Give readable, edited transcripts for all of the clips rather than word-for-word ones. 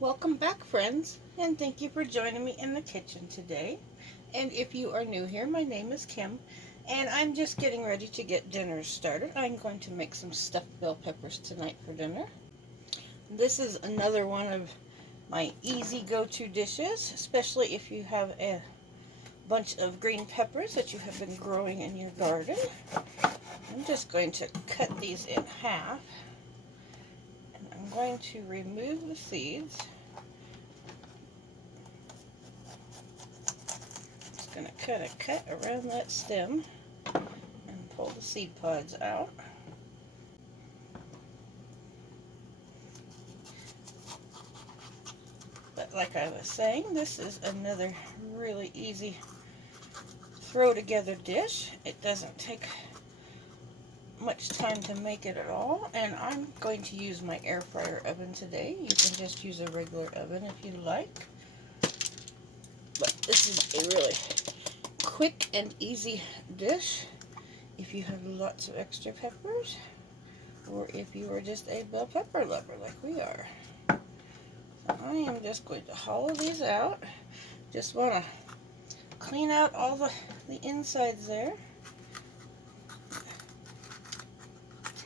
Welcome back, friends, and thank you for joining me in the kitchen today. And if you are new here, my name is Kim, and I'm just getting ready to get dinner started. I'm going to make some stuffed bell peppers tonight for dinner. This is another one of my easy go-to dishes, especially if you have a bunch of green peppers that you have been growing in your garden. I'm just going to cut these in half, and I'm going to remove the seeds. Going to cut a cut around that stem and pull the seed pods out. But like I was saying, this is another really easy throw together dish. It doesn't take much time to make it at all, and I'm going to use my air fryer oven today. You can just use a regular oven if you like, but this is a really quick and easy dish if you have lots of extra peppers, or if you are just a bell pepper lover like we are. So I am just going to hollow these out. Just want to clean out all the insides there.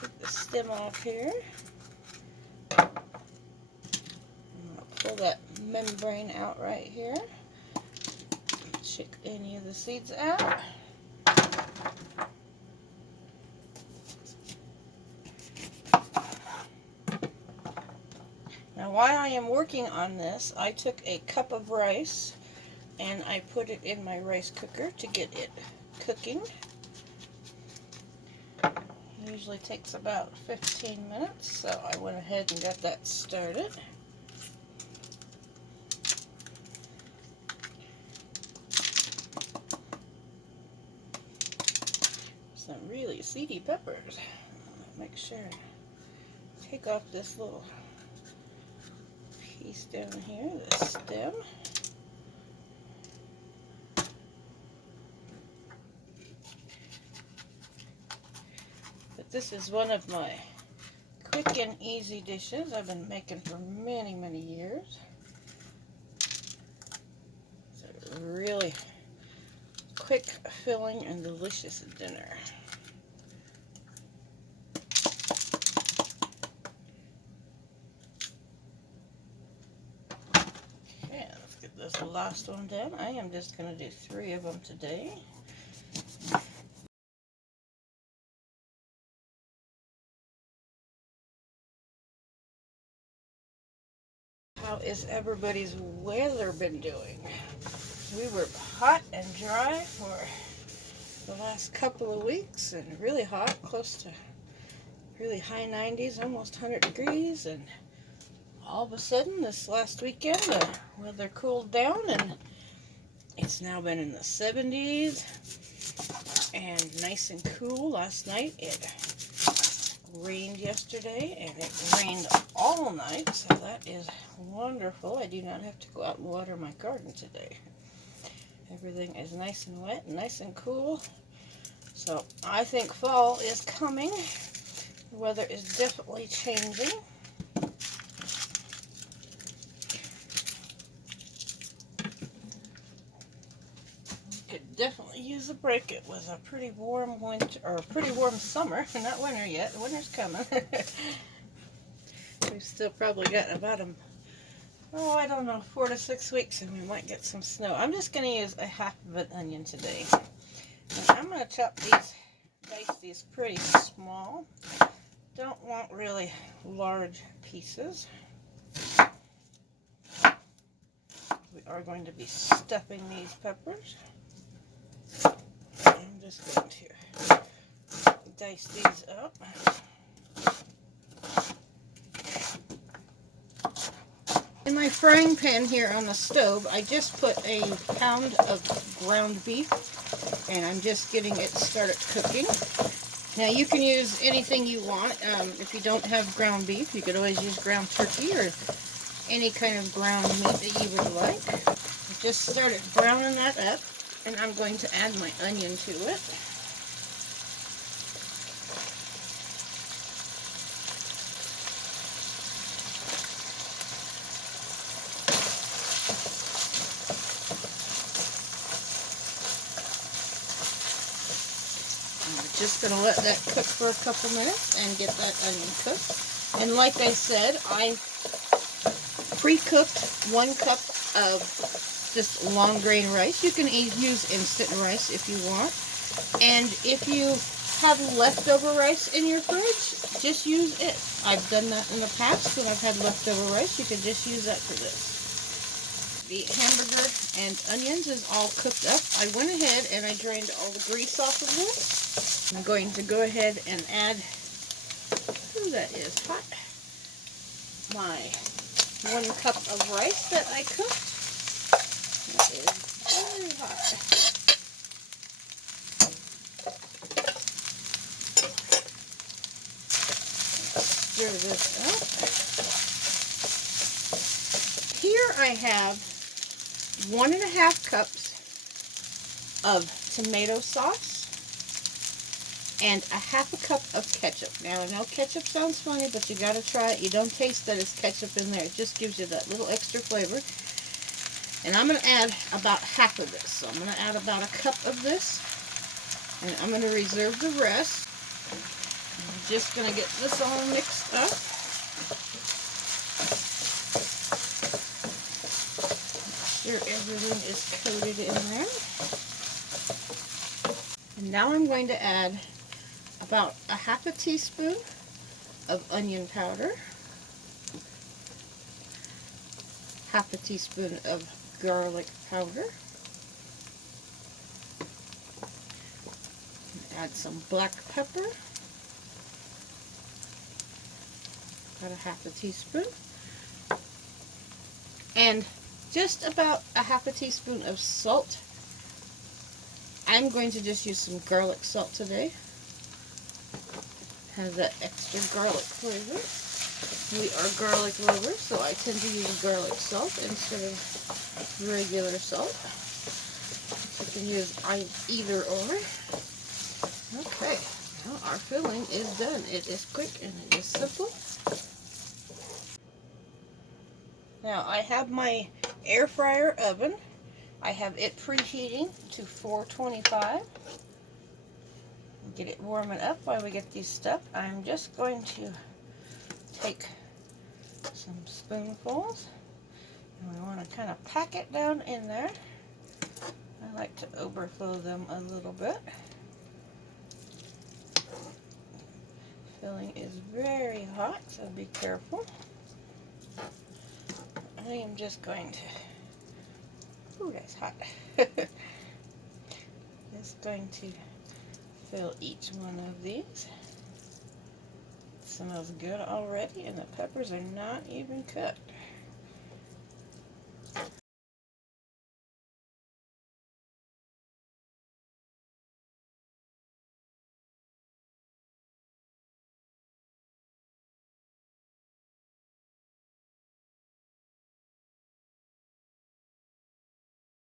Take the stem off here. I'm going to pull that membrane out right here. Check any of the seeds out. Now while I am working on this, I took a cup of rice and I put it in my rice cooker to get it cooking. It usually takes about 15 minutes, so I went ahead and got that started. Some really seedy peppers. Make sure I take off this little piece down here, the stem. But this is one of my quick and easy dishes I've been making for many, many years. It's a really quick, filling, and delicious dinner. Okay, let's get this last one done. I am just going to do 3 of them today. How is everybody's weather been doing? We were hot and dry for the last couple of weeks, and really hot, close to really high 90s, almost 100 degrees, and all of a sudden this last weekend the weather cooled down and it's now been in the 70s and nice and cool. Last night it rained yesterday, and it rained all night, so that is wonderful. I do not have to go out and water my garden today. Everything is nice and wet and nice and cool. So I think fall is coming. The weather is definitely changing. Could definitely use a break. It was a pretty warm winter, or a pretty warm summer. Not winter yet. The winter's coming. We've still probably got about I don't know, 4 to 6 weeks, and we might get some snow. I'm just going to use a half of an onion today. And I'm going to chop these, dice these pretty small. Don't want really large pieces. We are going to be stuffing these peppers. I'm just going to dice these up. In my frying pan here on the stove, I just put a pound of ground beef, and I'm just getting it started cooking. Now you can use anything you want. If you don't have ground beef, you could always use ground turkey or any kind of ground meat that you would like. I just started browning that up, and I'm going to add my onion to it. just going to let that cook for a couple minutes and get that onion cooked. And like I said, I pre-cooked 1 cup of just long grain rice. You can use instant rice if you want. And if you have leftover rice in your fridge, just use it. I've done that in the past when I've had leftover rice. You can just use that for this. The hamburger and onions is all cooked up. I went ahead and I drained all the grease off of this. I'm going to go ahead and add, ooh, that is hot, my 1 cup of rice that I cooked. That is very hot. Stir this up. Here I have 1½ cups of tomato sauce and 1/2 cup of ketchup. Now I know ketchup sounds funny, but you gotta try it. You don't taste that it's ketchup in there. It just gives you that little extra flavor. And I'm gonna add about 1/2 of this. So I'm gonna add about 1 cup of this, and I'm gonna reserve the rest. I'm just going to get this all mixed up. Make sure everything is coated in there. And now I'm going to add about 1/2 teaspoon of onion powder, 1/2 teaspoon of garlic powder, add some black pepper, about 1/2 teaspoon, and just about 1/2 teaspoon of salt. I'm going to just use some garlic salt today. Has that extra garlic flavor. We are garlic lovers, so I tend to use garlic salt instead of regular salt. You can use either or. Okay, now our filling is done. It is quick and it is simple. Now I have my air fryer oven. I have it preheating to 425. Get it warming up while we get these stuffed. I'm just going to take some spoonfuls, and we want to kind of pack it down in there. I like to overflow them a little bit. Filling is very hot, so be careful. I am just going to, ooh, that's hot. Just going to fill each one of these. It smells good already, and the peppers are not even cut.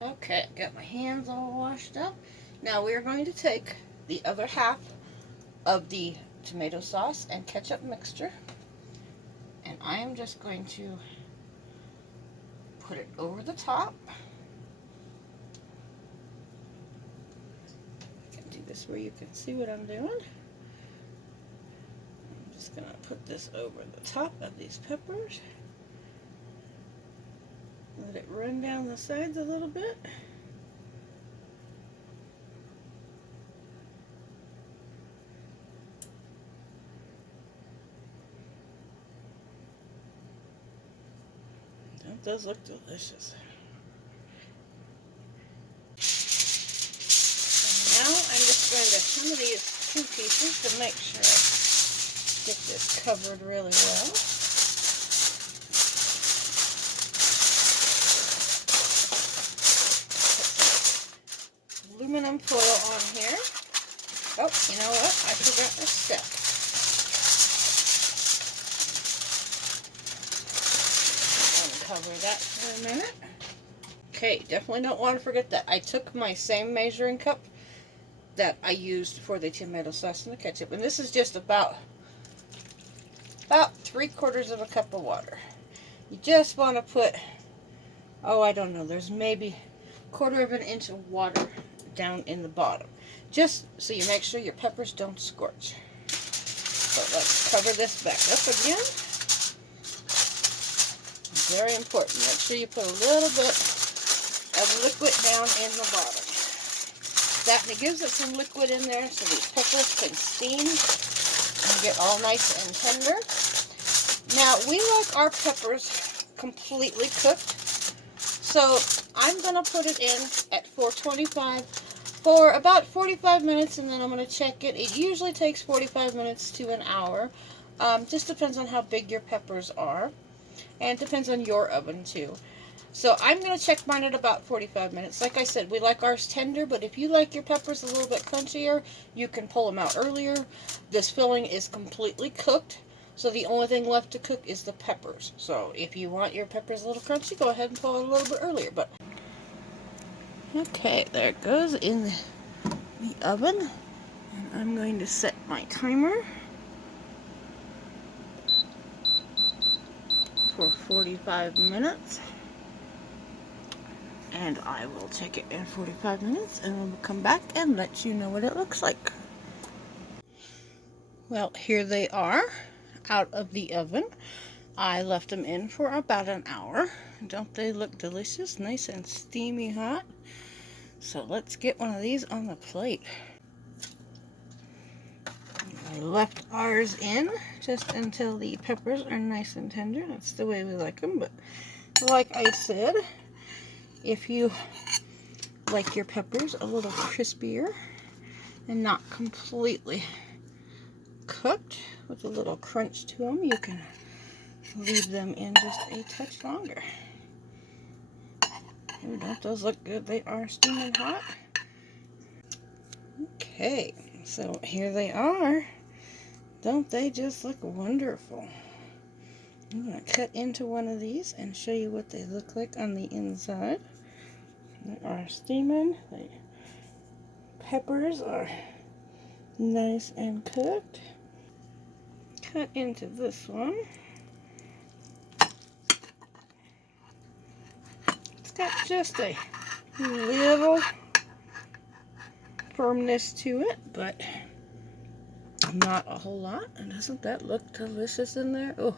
Okay, got my hands all washed up. Now we're going to take the other half of the tomato sauce and ketchup mixture, and I am just going to put it over the top. I can do this where you can see what I'm doing. I'm just going to put this over the top of these peppers. Let it run down the sides a little bit. That does look delicious. And now I'm just going to some of these 2 pieces to make sure I get this covered really well. Aluminum foil on here. Oh, you know what? I forgot a step. I'm going to cover that for a minute. Okay, definitely don't want to forget that. I took my same measuring cup that I used for the tomato sauce and the ketchup, and this is just about 3/4 of a cup of water. You just want to put, oh, I don't know, there's maybe 1/4 of an inch of water down in the bottom. just so you make sure your peppers don't scorch. So let's cover this back up again. Very important. Make sure you put a little bit of liquid down in the bottom. That gives it some liquid in there so these peppers can steam and get all nice and tender. Now, we like our peppers completely cooked, so I'm going to put it in at 425 for about 45 minutes, and then I'm going to check it. It usually takes 45 minutes to an hour. Just depends on how big your peppers are, and it depends on your oven too. So I'm going to check mine at about 45 minutes. Like I said, we like ours tender, but if you like your peppers a little bit crunchier, you can pull them out earlier. This filling is completely cooked, so the only thing left to cook is the peppers. So if you want your peppers a little crunchy, go ahead and pull it a little bit earlier. But okay, there it goes in the oven. And I'm going to set my timer for 45 minutes. And I will check it in 45 minutes and we'll come back and let you know what it looks like. Well, here they are out of the oven. I left them in for about an hour. Don't they look delicious? Nice and steamy hot. So let's get one of these on the plate. I left ours in just until the peppers are nice and tender. That's the way we like them. But like I said, if you like your peppers a little crispier and not completely cooked with a little crunch to them, you can leave them in just a touch longer. Ooh, don't those look good? They are steaming hot. Okay, so here they are. Don't they just look wonderful? I'm going to cut into one of these and show you what they look like on the inside. They are steaming. The peppers are nice and cooked. Cut into this one. It's got just a little firmness to it, but not a whole lot. And doesn't that look delicious in there? Oh,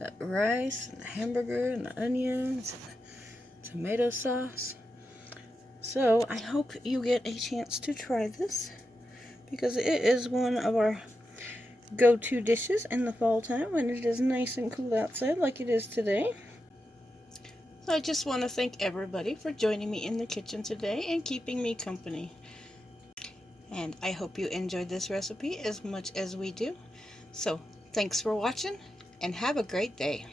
that rice and the hamburger and the onions and the tomato sauce. So I hope you get a chance to try this, because it is one of our go-to dishes in the fall time when it is nice and cool outside like it is today. So I just want to thank everybody for joining me in the kitchen today and keeping me company. And I hope you enjoyed this recipe as much as we do. So thanks for watching and have a great day.